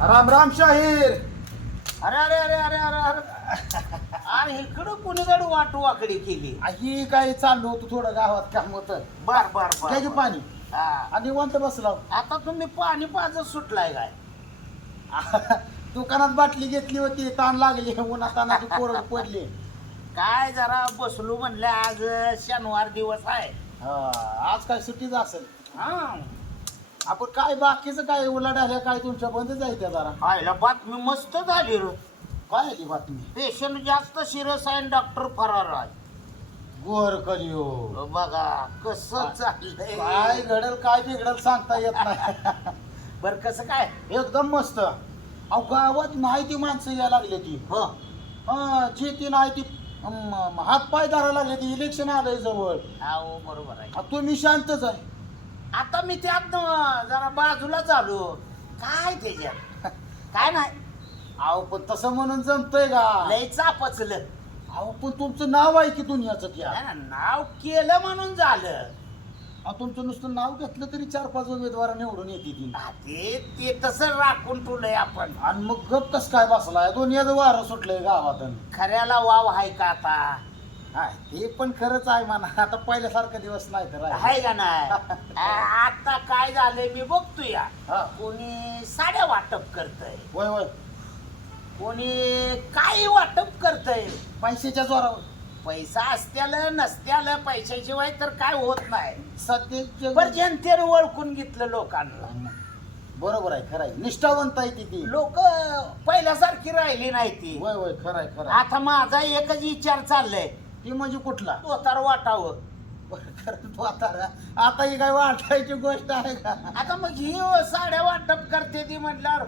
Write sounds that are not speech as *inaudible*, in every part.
राम राम शाहीर. अरे अरे अरे अरे अरे अरे. अरे इकडं कुणीकडे वाटू वाकडी केली? ही काय चाललो होतं थोडं गावात काम होतं. बर बर बर घ्यायची पाणी. हा. आणि निवांत बसला. आता तुम्ही पाणी पाजत सुटलाय काय? *laughs* दुकानात बाटली घेतली होती ताण लागली उन्हा तानाची कोरड पडली. काय जरा बसलो म्हणलं आज शनिवार दिवस आहे. हा, आज काय सुट्टीच असेल. हा. आपण काय बाकीचं काय उलाढाल्या काय तुमच्या आहे त्या जरा आयला बातमी मस्त झाली रे. काय आली बातमी? पेशंट जास्त सिरियस आहे डॉक्टर फरार आहे. गोर कलियो बघा कसं चाललंय? काय घडल काय बिघडल सांगता येत नाही. *laughs* बर कसं काय? एकदम मस्त. अहो गावात नाही ती माणसं यायला लागली ती. हो. हा जी ती नाही ती अम, हातपाय धरायला लागले ती. इलेक्शन आलंय जवळ. हो बरोबर आहे. आ, तुम्ही शांतच आहे. आता मी त्यात जरा बाजूला चालू. काय त्याच्यात? काय नाही. अहो पण तसं म्हणून जमतंय का? लय चापचलं. अहो पण तुमचं नाव आहे की दुनियाचं त्या ना, नाव केलं म्हणून झालं. अहो, तुमचं नुसतं नाव घेतलं तरी चार पाच उमेदवार निवडून येते ती. हा, ते ते तसं राखून ठेवलंय आपण. आणि मग गप कस काय बसलाय? दोन्हीचं वारं सुटलंय गावात खऱ्याला वाव आहे का आता? ते पण खरंच आहे म्हणा. आता पहिल्यासारखा दिवस नाही तर आहे. आहे का नाही? *laughs* आ- आता काय झालंय मी बघतो या. हा. कोणी साड्या वाटप करतय. होय होय कोणी काही वाटप करतय? पैशाच्या जोरावर. पैसा असत्याल नसत्याल पैशाशिवाय तर काय होत नाही. सध्या पण जनतेनं ओळखून घेतलं लोकांना. बरोबर आहे खरं आहे. निष्ठावंत आहे ती ती. लोक पहिल्यासारखी राहिली नाही ती. होय होय खरं आहे खरं आहे. आता माझा एकच विचार चाललाय. ती म्हणजे कुठला? तोतार वाटावं. बरं, तू आता आता ही काय वाटायची गोष्ट आहे का? आता मग ही साड्या वाटप करते ती म्हटल्यावर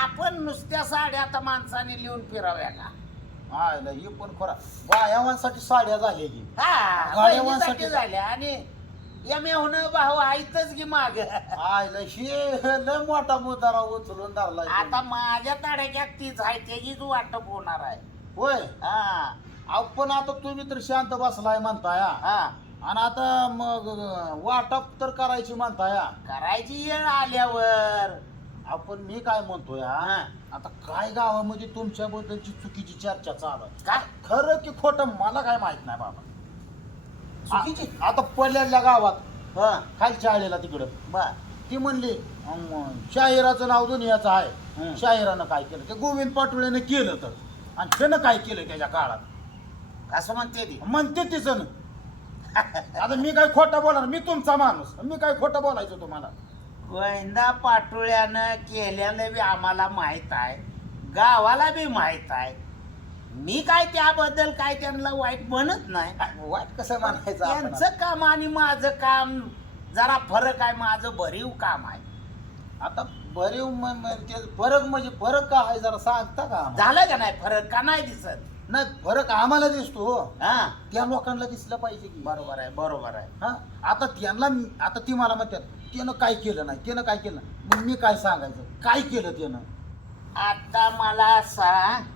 आपण नुसत्या साड्या आता माणसाने लिहून फिराव्या का? आयला ही पण खरा. बायावांसाठी साड्या हा गाड्यावांसाठी बहिणीसाठी झाल्या आणि या मेहून भाऊ आहेतच की माग. आयला ही लय मोठा मुद्दा उचलून धरला आता माझ्या ताड्याच्यात तीच आहे त्याचीच वाटप होणार आहे. होय? हा. अहो, पण आता तुम्ही तर शांत बसलाय म्हणताय हा. आणि आता मग वाटप तर करायची म्हणताय. करायची वेळ आल्यावर. आपण मी काय म्हणतोय हा? आता काय गावामध्ये तुमच्याबद्दलची चुकीची चर्चा चालू आहे? काय? खरं की खोटं मला काय माहीत नाही बाबा. चुकीची? आ- आता पडलेल्या गावात हा. खालच्या आलेला तिकडं. बर. ती म्हणली शाहिराचं नाव दुनियाचं आहे. शाहिरानं काय केलं? ते गोविंद पाटोळेनं केलं तर. आणि त्यानं काय केलं त्याच्या काळात? असं म्हणते ती. म्हणते तिचं ना. आता मी काय खोटं बोलणार? मी तुमचा माणूस. मी काय खोटं बोलायचं तुम्हाला? गोविंदा पाटोळ्यानं केलेलं बी आम्हाला माहीत आहे. गावाला बी माहीत आहे. मी काय त्याबद्दल काय त्यांना वाईट म्हणत नाही. वाईट कसं म्हणायचं आपण? त्यांचं काम आणि माझं काम जरा फरक आहे. माझं भरीव काम आहे. आता बरे म- म- ते फरक म्हणजे फरक का आहे? जरा सांगता का आम्हाला? झालं का नाही? फरक का नाही दिसत? नाही फरक आम्हाला दिसतो हो. हा. त्या लोकांना दिसलं पाहिजे की. बरोबर आहे बरोबर आहे. हा? आता त्यांना आता ती मला म्हणतात त्यानं काय केलं नाही त्यानं काय केलं नाही. मग मी काय सांगायचं? काय केलं त्यानं? आता मला सांग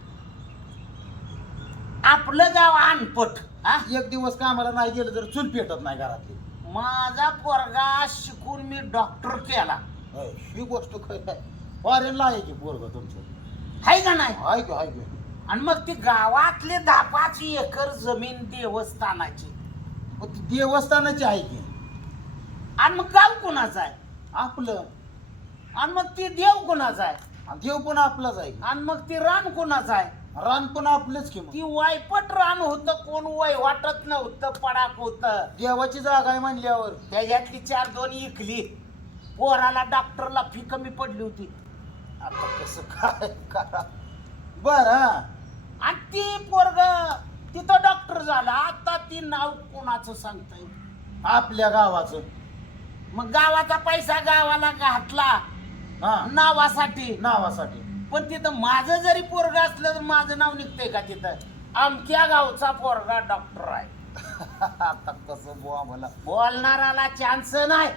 आपलं गाव अनपट हा? एक दिवस कामाला नाही गेलं तर चूल पेटत नाही घरातली. माझा पोरगा शिकून मी डॉक्टर केला. होय, ही गोष्ट खरी आहे. फॉरेनला आहे की पोरग तुमचं? आहे का नाही? आहे की आहे की. आणि मग ती गावातले दहा पाच एकर जमीन देवस्थानाची. मग ती देवस्थानाची आहे की? आणि मग गाव कोणाचं आहे? आपलं. आणि मग ती देव कोणाचा आहे? देव पण आपलाच आहे आणि मग ती रान कोणाचं आहे? रान पण आपलंच की मग. ती वायपट रान होतं कोण वय वाटत नव्हतं पडाक होतं. देवाची जागा आहे म्हणल्यावर. त्याच्यातली चार दोन इकली. पोराला डॉक्टरला फी कमी पडली होती. आता कसं काय करा? बर हा. ती पोरग तिथं डॉक्टर झाला. आता ती नाव कोणाचं सांगता येईल आपल्या गावाचं. मग गावाचा पैसा गावाला घातला. हा. नावासाठी. नावासाठी. पण तिथं माझं जरी पोरग असलं तर माझं नाव निघतंय का तिथं? अमक्या गावचा पोरगा डॉक्टर आहे. आता कसं बुवा मला. बोलणाराला चान्स नाही.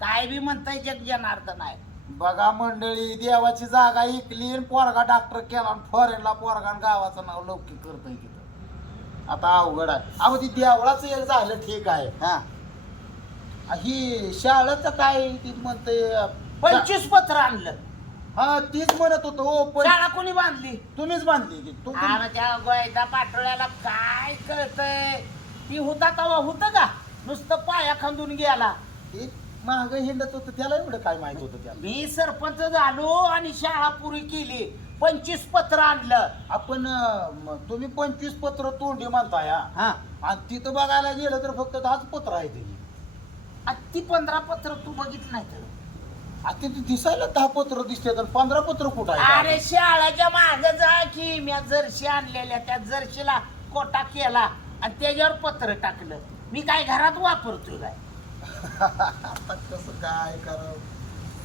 काय बी म्हणताय जग जनार्दन आहे. बघा मंडळी देवाची जागा इकली आणि पोरगा डॉक्टर केला फॉरेनला पोरगा आणि गावाचं नाव लौकिक करतोय तिथं. आता अवघड आहे. अहो ती देवळाचं एक झालं ठीक आहे. हा. ही शाळेचं काय ती म्हणते पंचवीस पत्र आणलं. हा तीच म्हणत होतो हो पण शाळा कोणी बांधली? तुम्हीच बांधली तू गोयदा काय कळतंय? ती होता तेव्हा होतं का? नुसतं पाया खांदून गेला. ते माग हिंडत होतं त्याला एवढं काय माहीत होतं त्याला? मी सरपंच झालो आणि शाळा पुरी केली. पंचवीस पत्र आणलं. आपण अं, म- तुम्ही पंचवीस पत्र तोंडी मानताय हा. हा. आणि तिथं बघायला गेलं तर फक्त दहाच पत्र आहे आणि ती पंधरा पत्र तू बघितलं नाही तर? आता ते दिसायला दहा पत्र दिसते तर पंधरा पत्र कुठं अरे आहे शाळेच्या माग जा की. मी जर्शी आणलेल्या त्या जर्शीला कोटा केला आणि त्याच्यावर पत्र टाकलं. मी काय घरात वापरतोय काय? आता कसं काय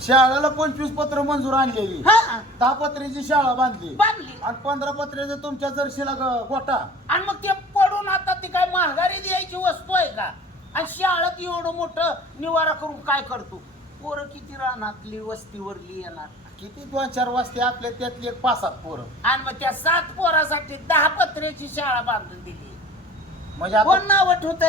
शाळेला पंचवीस पत्र मंजूर आणलेली. हा. दहा पत्रेची शाळा बांधली. बांधली. आणि पंधरा पत्रेचं तुमच्या जर्शीला ग- गोटा आणि मग ते पडून आता ती काय महागारी द्यायची वस्तू आहे का? आणि शाळेत एवढं मोठं निवारा करून काय करतो? पोरं किती रानातली वस्तीवरली येणार? किती दोन चार वाजते आपल्या त्यातली एक पाच सात पोरं. आणि मग त्या सात पोरासाठी दहा पत्र्याची शाळा बांधून दिली. म्हणजे आता कोण नाव ठेवत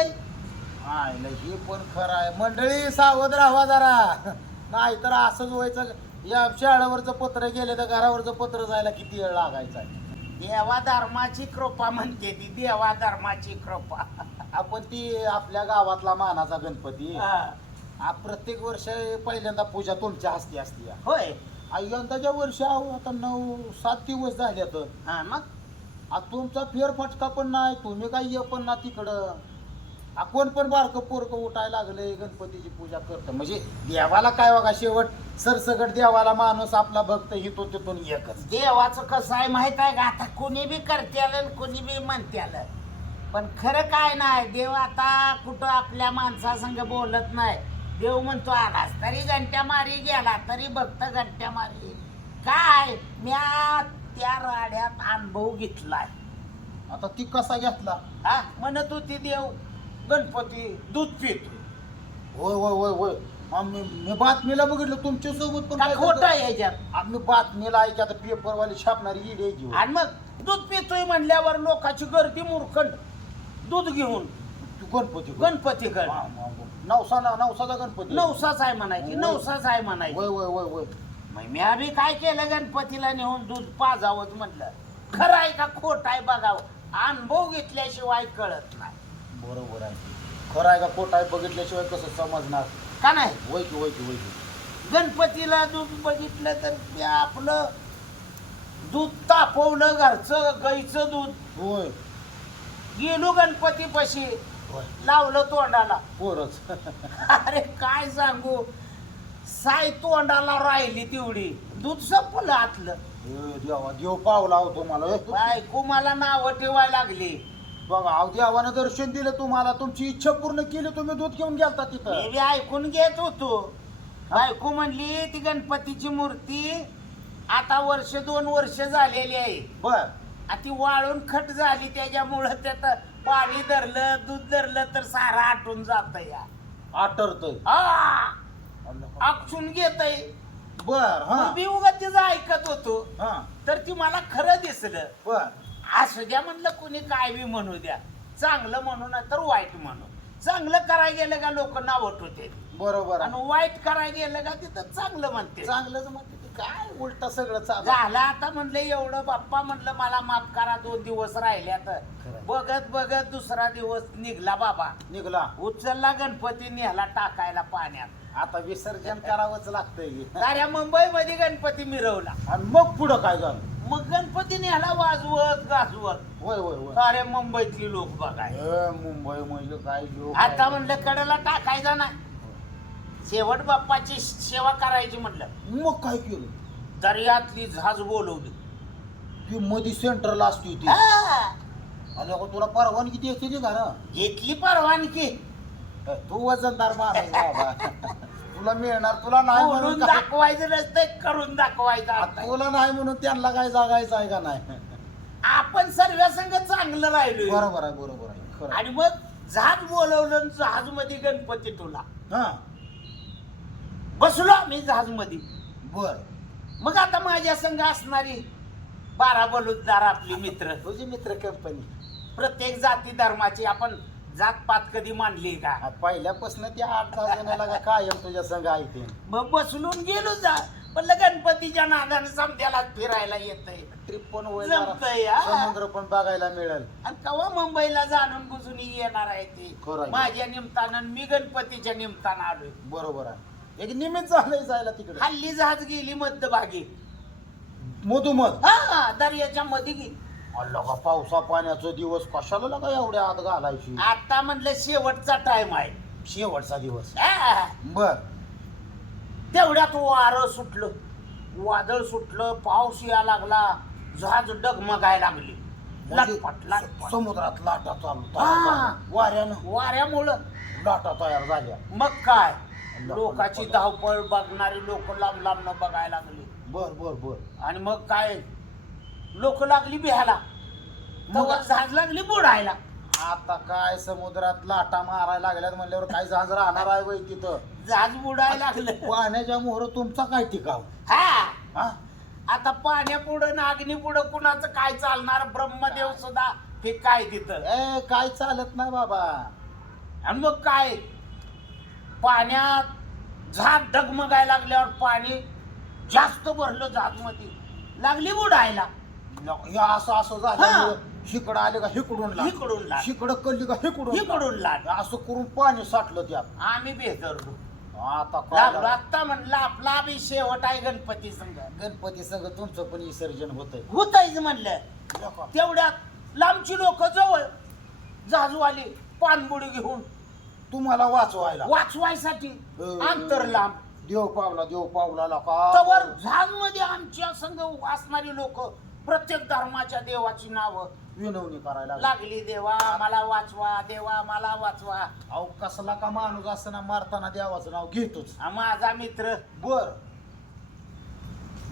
आयला हे पण खरं आहे. मंडळी सावध राहा जरा. नाही तर असंच व्हायचं. या शाळेवरचं पत्र गेले तर घरावरचं पत्र जायला किती वेळ लागायचा आहे. देवा धर्माची कृपा म्हणते ती. देवा धर्माची कृपा. आपण ती आपल्या गावातला मानाचा गणपती. हा. प्रत्येक वर्ष पहिल्यांदा पूजा तुमच्या हस्ती असते या. होय. आ, यंदाच्या वर्षी अहो आता नऊ सात दिवस झाले तर हा मग? तुमचा फेरफटका पण नाही तुम्ही काही ये पण ना तिकडं. आ, कोण पण बारकं पोरकं उठायला लागले गणपतीची पूजा करतं. म्हणजे देवाला काय बघा शेवट सरसकट देवाला माणूस आपला भक्त हितो तिथून एकच. देवाचं कसं आहे माहीत आहे का? आता कोणी बी करत्याल आणि कोणी बी म्हणत्याल. पण खरं काय नाही देव आता कुठं आपल्या माणसासंग बोलत नाही. देव म्हणतो आलास तरी घंट्या मारी गेला तरी भक्त घंट्या मारी काय? म्या त्या राड्यात अनुभव घेतलाय. आता ती कसा घेतला? हा? म्हणत होती देव गणपती दूध पितो. होय होय होय होय. आम्ही मी बातमीला बघितलं तुमच्यासोबत पण काय खोटं करतं? आहे याच्यात? आम्ही बातमीला ऐका आता पेपरवाली छापणारी ईड आहे घेऊन आणि मग दूध पितोय म्हणल्यावर लोकांची गर्दी मूर्खंड. दूध घेऊन. तू गणपती गण- गणपतीकडे वा, वा, वा. नवसा ना नवसाचा गणपती. नवसाच आहे म्हणायची नवसाच आहे म्हणायची. होय होय होय होय. मग मी आम्ही काय केलं गणपतीला नेऊन दूध पाजावंच म्हटलं. खरं आहे का खोट आहे बघावं. अनुभव घेतल्याशिवाय कळत नाही. बरोबर आहे. खरं आहे का खोट आहे बघितल्याशिवाय कसं समजणार? का नाही? होय की होय की होय की. गणपतीला दूध बघितलं तर ते आपलं दूध तापवलं घरचं गाईचं दूध. होय. गेलो गणपतीपाशी. होय. लावलं तोंडाला. पोरच. अरे काय सांगू? साय तोंडाला राहिली तेवढी. दूध संपलं आतलं. देवा देव पावला होतो मला. बायको मला नावं ठेवायला लागली. बघा अहो देवानं दर्शन दिलं तुम्हाला तुमची इच्छा पूर्ण केली तुम्ही दूध घेऊन गेलता तिथं. मी बी ऐकून घेत होतो. बायको म्हणली ती गणपतीची मूर्ती आता वर्ष दोन वर्ष झालेली आहे. बर. आ ती वाळून खट झाली त्याच्यामुळं त्यात पाणी धरलं दूध धरलं तर सारा आटून जात या. आटरतय. आक्षून घेत बर हा. मी उगा तिचं ऐकत होतो. हा. तर ती मला खरं दिसलं. बर. असू द्या म्हणलं कुणी काय बी म्हणू द्या. चांगलं म्हणू नाही तर वाईट म्हणू. चांगलं करायला गेलं का लोक नावट होते बरोबर. आणि वाईट करायला गेलं का तिथं चांगलं म्हणते चांगलंच म्हणते काय उलट सगळं चालू? झालं आता म्हणलं एवढं बाप्पा म्हणलं मला माफ करा दोन दिवस राहिल्यात. बघत बघत दुसरा दिवस निघला बाबा. निघला. उचलला गणपती नेहला टाकायला पाण्यात. आता विसर्जन करावंच लागतंय साऱ्या मुंबईमध्ये गणपती मिरवला. आणि मग पुढं काय झालं? मग गणपती नेहला वाजवत गाजवत. होय होय होय. सारे मुंबईतली लोक बघाय ए, मुंबई म्हणजे काय लोक आता म्हणलं कडेला टाकायचा नाही. शेवट बाप्पाची सेवा करायची म्हणलं. मग काय केलं? दर्यातली झाज बोलवली. ती मध्ये सेंटरला असती ती हा, अरे अगं तुला परवानगी द्यायची ती का ना घेतली परवानगी. तू वजनदार माणूस बाबा. तुला मिळणार तुला नाही बोलून म्हणून काय- दाखवायचं नसतं करून दाखवायचं आता. तुला नाही म्हणून त्यांना काय जागायचं आहे का नाही? आपण सर्व संघ चांगलं राहिलो बरोबर आहे बरोबर आहे खरं आहे. आणि मग जहाज बोलवलं जहाजमध्ये गणपती तुला. हा. बसलो मी जहाजमध्ये बर. मग आता माझ्या संघ असणारी बारा बलुतदार आपली मित्र. *laughs* तुझी मित्र कंपनी प्रत्येक जाती धर्माची आपण जात पात कधी मांडली का? पहिल्यापासून त्या आठ दहा जणाला का कायम तुझ्या संघ आहे? ते मग बसलून गेलो जा. म्हणलं गणपतीच्या नादाने समध्याला फिरायला येतंय. ट्रिप पण होईल जमतंय, जरा. हा. समुद्र पण बघायला मिळेल. आणि कवा मुंबईला जाणून बुजून येणार आहे ते? खरं आहे. माझ्या निमतानं आणि मी गणपतीच्या निमतानं आलोय. बरोबर आहे. एक निमित्त झालंय जायला तिकडे. हल्ली जहाज गेली मध्यभागी. मधुमध. हा दर्याच्या मध्ये गेली. अल्ला का पावसा पाण्याचा दिवस कशाला लागा एवढ्या आत घालायची? आता म्हणलं शेवटचा टाइम आहे. शेवटचा दिवस. हा. बर. तेवढ्यात वारं सुटलं. वादळ सुटलं पाऊस या लागला जहाज डगमगायला लागली. म्हणजे लटपट लटपट. समुद्रात लाटा चालू हा. तयार झाल्या. वाऱ्यानं. वाऱ्यामुळं. लाटा तयार झाल्या. मग काय? लोकाची धावपळ बघणारी लोक लांब लांब बघायला लागली. बर बर बर. आणि मग काय? लोक लागली बिहायला मग- झाज लागली बुडायला. आता काय समुद्रात लाटा मारायला लागल्यात म्हणल्यावर काय जहाज राहणार आहे वय तिथं? जहाज बुडायला लागलं. पाण्याच्या मोहर तुमचा काय टिकाव? हा. हा? आता पाण्यापुढं ना अग्नीपुढं कुणाचं काय चालणार? ब्रह्मदेव सुद्धा हे काय तिथं. ए काय चालत नाही बाबा. आणि मग काय? पाण्यात झाड डगमगायला लागल्यावर पाणी जास्त भरलं झाडमध्ये लागली बुडायला. हे असं असं झालं हिकडं आले का हिकडून लाट. इकडून लाट. हिकडं कल्ली का हिकडून इकडून लाट. लाट. असं करून पाणी साठलं त्यात. आम्ही बेदरलो आता काय लागलो आता म्हणलं आपला बी शेवट आहे गणपती संघ. गणपती संघ तुमचं पण विसर्जन होतंय. होतायच म्हणलं. तेवढ्यात लांबची लोक जवळ. जहाजवाले पानबुडी घेऊन तुम्हाला वाचवायला. वाचवायसाठी? अं. अंतर लांब. देव पावला देव पावला तवर का मध्ये आमच्या संघ असणारी लोक प्रत्येक धर्माच्या देवाची नावं विनवणी करायला लागली. लागली देवा मला वाचवा देवा मला वाचवा. अहो कसला का माणूस असताना मारताना देवाचं नाव घेतोच. हा माझा मित्र. बर.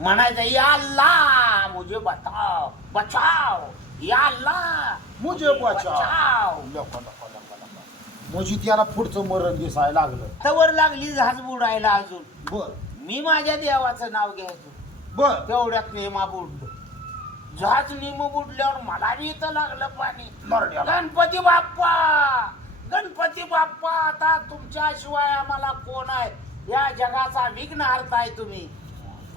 म्हणायचा या अल्लाह मुझे बताओ बचाओ या अल्लाह मुझे बचाओ. बचाओ लका. म्हणजे त्याला पुढचं मरण दिसायला लागलं. तवर लागली जहाज बुडायला अजून. बर. मी माझ्या देवाचं नाव घ्यायचो. बर. तेवढ्यात नेमा बुडलो. जहाज नेम बुडल्यावर मला बी इथं लागलं पाणी. गणपती बाप्पा! गणपती बाप्पा आता तुमच्या शिवाय आम्हाला कोण आहे? या जगाचा विघ्न आहे तुम्ही.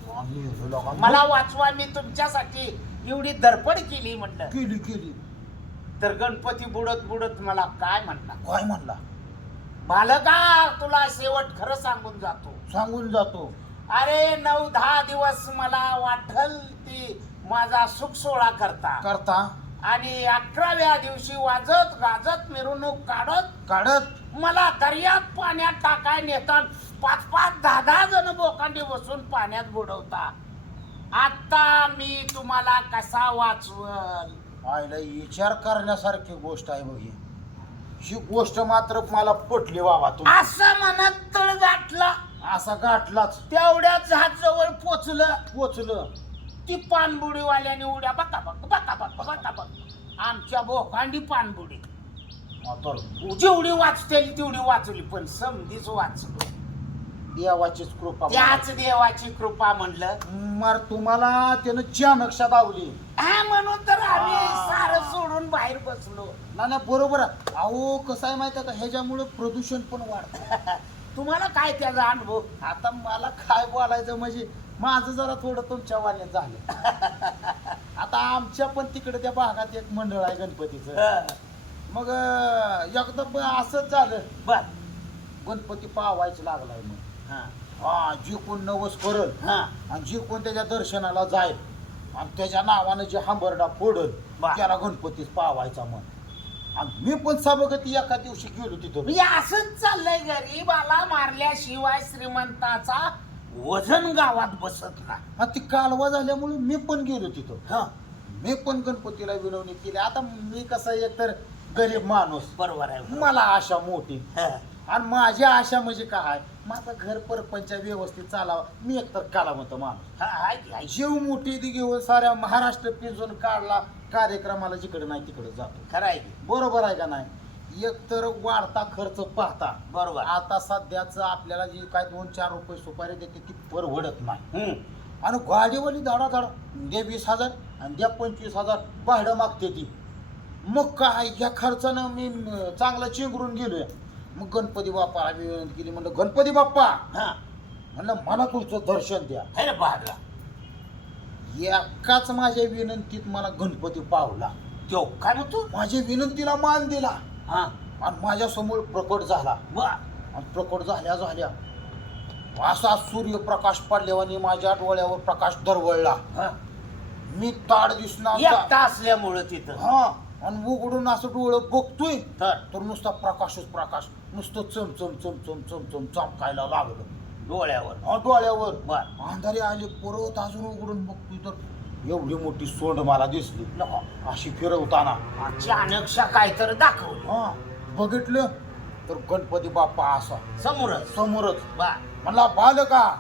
हे मला वाचवा मी तुमच्यासाठी एवढी धडपड केली म्हणलं. केली केली. तर गणपती बुडत बुडत मला काय म्हणला काय म्हणला? बालका तुला शेवट खरं सांगून जातो. सांगून जातो. अरे नऊ दहा दिवस मला वाटल ती माझा सुख सोहळा करता. करता. आणि अकराव्या दिवशी वाजत गाजत मिरवणूक काढत काढत. मला दर्यात पाण्यात टाकाय नेतात पाच पाच दहा दहा जण बोकांडी बसून पाण्यात बुडवता. आता मी तुम्हाला कसा वाचवल? आईला विचार करण्यासारखी गोष्ट आहे बघ ही. ही गोष्ट मात्र मला पटली बाबा तू. असं म्हणत तळ गाठला. असा गाठलाच. तेवढ्या जहाज जवळ पोचलं. पोचलं. ती पानबुडीवाल्याने उड्या बका बक बका बक बका बक आमच्या बोकांडी पानबुडी. आता जेवढी वाचतेली तेवढी वाचली पण समधीच वाचलो. देवाचीच कृपा त्याच देवाची कृपा म्हणलं. मार तुम्हाला त्यानं चानक्षा दावली. हा म्हणून तर आम्ही आ. सारं सोडून बाहेर बसलो. ना ना बरोबर आहे. अहो कसं आहे माहिती आहे का? ह्याच्यामुळे प्रदूषण पण वाढतं. *laughs* तुम्हाला काय त्याचा अनुभव? आता मला काय बोलायचं म्हणजे माझं जरा थोडं तुमच्या वाण्यात झालं. *laughs* आता आमच्या पण तिकडे त्या भागात एक मंडळ आहे गणपतीचं. मग अं, एकदा ब- असंच झालं. बर. गणपती पावायचं लागलाय मग. हं, जे कोण नवस करल हं. आणि जे कोण त्याच्या दर्शनाला जाईल आणि त्याच्या नावानं जे हंबरडा फोडल बा. त्याला गणपतीच पावायचा मग आणि मी पण सभागती एका दिवशी गेलो तिथं. म्हणजे असंच चाललंय गरीबाला मारल्याशिवाय श्रीमंताचा वजन गावात बसत नाही. आणि ती कालवा झाल्यामुळे मी पण गेलो तिथं. हं, मी पण गणपतीला विनवणी केली. आता मी कसा एक तर गरीब माणूस. बरोबर आहे. मला आशा मोठी. हं, आणि माझी आशा म्हणजे काय? माझं घर परपंच व्यवस्थित चालावं. मी एकतर कालावंत माणूस. हं. जीव मोठी ती घेऊन साऱ्या महाराष्ट्र पिंजून काढला. कार्यक्रमाला जिकडे नाही तिकडे जातो. खरं आहे की, बरोबर आहे का नाही? एकतर वाढता खर्च पाहता. बरोबर. आता सध्याच आपल्याला जी काय दोन चार रुपये सुपारी देते ती परवडत नाही. आणि गाडीवाली धाडा धाडा. द्या वीस हजार आणि द्या पंचवीस हजार. भाडं मागते ती. मग काय? या खर्चानं मी म, चांगला चिंगरून गेलोय. मग गणपती बाप्पाला मी विनंती केली म्हणलं गणपती बाप्पा हं. म्हणलं मला तुमचं दर्शन द्या. हे रे बहादरा एकाच माझ्या विनंतीत मला गणपती पावला. तो काय मग तू माझ्या विनंतीला मान दिला. हा. आणि माझ्यासमोर प्रकट झाला. आणि प्रकट झाल्या झाल्या असा सूर्यप्रकाश पडल्यावानी माझ्या डोळ्यावर प्रकाश दरवळला. हा. मी ताड दिसणार एकटा असल्यामुळं तिथं. हा. आणि उघडून असं डोळं बघतोय तर तर नुसता प्रकाशच प्रकाश. नुसतं चम चम चम चम चम चम चमकायला लागलं. डोळ्यावर. डोळ्यावर. बर. अंधारे आले परत अजून उघडून बघतोय तर एवढी मोठी सोंड मला दिसली. अशी फिरवताना. अचानकशा काहीतरी दाखवलं. हा बघितलं? तर गणपती बाप्पा असा. समोरच. समोरच. बा म्हणला बालका.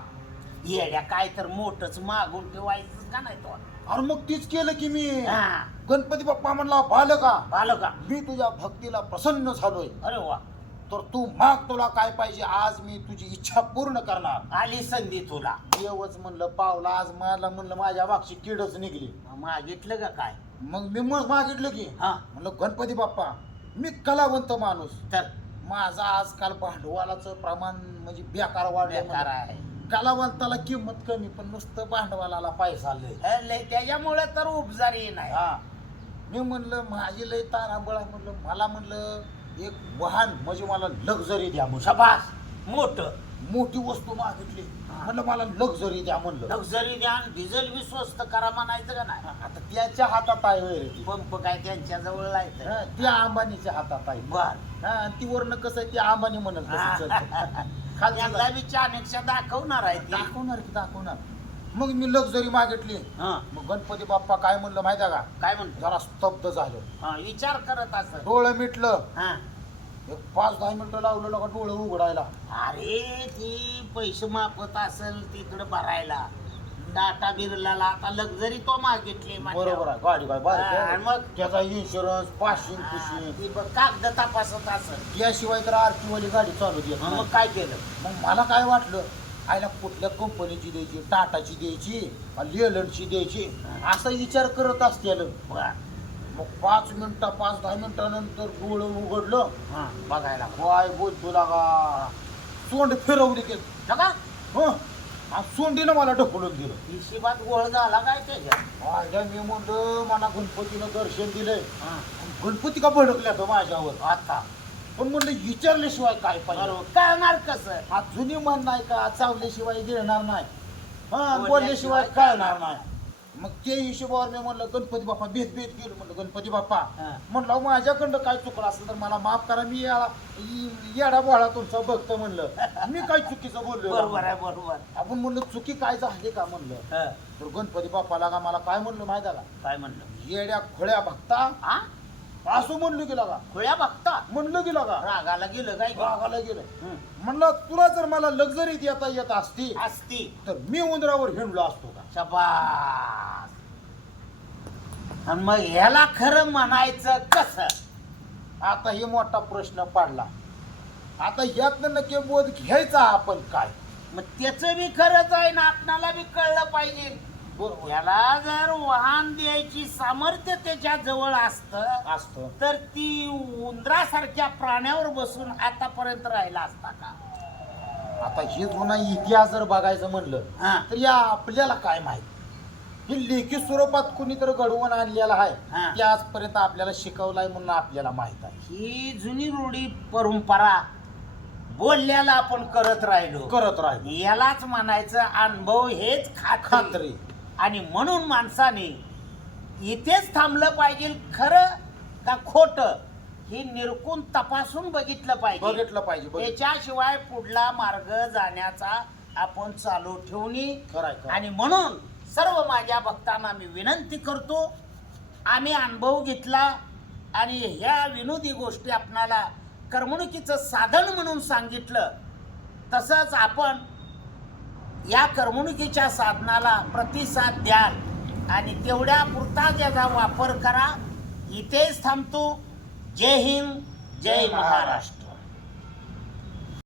येड्या काय तर मोठच मागून ठेवायचं का नाही तो? अरे मग तीच केलं की मी. हा. गणपती बाप्पा म्हणला बालका आलं का मी तुझ्या भक्तीला प्रसन्न झालोय. अरे वा. तर तू माग तुला काय पाहिजे आज मी तुझी इच्छा पूर्ण करणार. आली संधी तुला. देवच म्हणलं पावला आज मला म्हणलं माझ्या मागची किडच निघली. मागितलं का काय? मग मी मग मागितलं की. हा. म्हणलं गणपती बाप्पा मी कलावंत माणूस. तर? माझा आजकाल भांडवलाचं प्रमाण म्हणजे बेकार वाढलं बेकार आहे. कलावंताला किंमत कमी पण नुसतं भांडवलाला पैसा लय. लय. त्याच्यामुळे तर उपजारी नाही. हा. मी म्हणलं माझी लय तारांबळ आहे. म्हणलं मला म्हणलं एक वाहन म्हणजे मला लक्झरी द्या म्हणलं. शबास. मोठ. मोठी वस्तू मागितली. म्हणलं मला लक्झरी द्या म्हणलं. लक्झरी द्या आणि डिझेल बी स्वस्त करा म्हणायचं का नाही? आता त्याच्या हातात आहे होय रे ती. पंप काय त्यांच्या जवळ लायचं हा, त्या अंबानीच्या हातात आहे. बर. हा आणि ती वरनं कसं आहे ती अंबानी म्हणत *laughs* बी चाणक्य दाखवणार आहे ती. दाखवणार की दाखवणार. मग मी लक्झरी मागितली. हा. मग गणपती बाप्पा काय म्हणलं माहिती आहे का? काय म्हणतो जरा स्तब्ध झालं. हा विचार करत असत डोळं मिटलं. हा. एक पाच दहा मिनिटं लावलं का डोळं उघडायला. अरे ती पैसे मापत असेल तिकडे भरायला. टाटा बिर्लाला. आता लक्झरी तो मागितली. बरोबर आहे. गाडी काय बारीक हा, आहे. आणि मग? त्याचा इन्शुरन्स पाचशे हा, कुशी ती बघ कागद तपासत असेल. याशिवाय तर आरती वाली गाडी चालू देत मग. काय केलं? मग मला काय वाटलं? आयला कुठल्या कंपनीची द्यायची टाटाची द्यायची का लेलंडची द्यायची? असा विचार करत असतेल. मग पाच मिनिटं पाच दहा मिनिटानंतर डोळं उघडलं. हा, बघायला काय बोल तुला का? सोंड फिरवली की. बघा हं. सोंडीनं मला ढकलून दिलं. हिशोबात गोळ झाला काय त्याच्या मी म्हणलं मला गणपतीनं दर्शन दिलंय. हा, गणपती का भडकल्या तो माझ्यावर? आता. पण म्हणलं विचारल्याशिवाय काय पाहिजे? बरोबर. कळणार कसं? हा जुनी म्हण नाही का चावल्याशिवाय देणार नाही. हा बोलल्याशिवाय कळणार नाही. मग ते हिशोबावर मी म्हणलं गणपती बाप्पा भेट भेट गेलो म्हणलं गणपती बाप्पा. हा. म्हणलं अहो, माझ्याकडं काय चुकलं असेल तर मला माफ करा मी या- इ- येडा बोळा तुमचा बघतो म्हणलं. मी काय चुकीचं बोललो? बरोबर आहे बरोबर. आपण म्हणलं चुकी काय झाली का म्हणलं? हा, तर गणपती बाप्पाला का मला काय म्हणलं माहिती आहे काय म्हणलं? का येड्या खोळ्या भक्ता हा असं म्हणलं गेला का खुळ्या बघता. म्हणलं गेला का रागाला गेलं काय? रागाला गेलं. हं. म्हणलं तुला जर मला लक्झरी देता येत असती असती. तर मी उंदरावर हिंडलो असतो का? शबास. आणि मग ह्याला खरं म्हणायचं कसं? आता हे मोठा प्रश्न पडला. आता यातनं नक्की बोध घ्यायचा आपण काय? मग त्याचं बी खरंच आहे ना आपणाला बी कळलं पाहिजे. बरोबर याला जर वाहन द्यायची सामर्थ्य त्याच्याजवळ असतं असतं. तर ती उंदरासारख्या प्राण्यावर बसून आतापर्यंत राहिला असता का? आता हे जुना इतिहास जर बघायचं म्हणलं हा. तर या आपल्याला काय माहीत? हे लेखी स्वरूपात कुणीतरी घडवून आणलेला हा. आहे ते आजपर्यंत आपल्याला शिकवलाय म्हणून आपल्याला माहीत आहे. ही जुनी रूढी परंपरा बोलल्याला आपण करत राहिलो. करत राहील. यालाच म्हणायचं अनुभव हेच खात्री. खात्री. आणि म्हणून माणसाने इथेच थांबलं पाहिजे खरं का खोट हे निरकून तपासून बघितलं पाहिजे बघितलं पाहिजे बघितलं. त्याच्याशिवाय पुढला मार्ग जाण्याचा आपण चालू ठेवणी खरंय, खरंय. आणि म्हणून सर्व माझ्या भक्तांना मी विनंती करतो आम्ही अनुभव घेतला आणि ह्या विनोदी गोष्टी आपणाला करमणुकीचं साधन म्हणून सांगितलं तसंच आपण या करमणुकीच्या साधनाला प्रतिसाद द्याल आणि तेवढ्या पुरता त्याचा वापर करा इथेच थांबतो. जय हिंद जय महाराष्ट्र.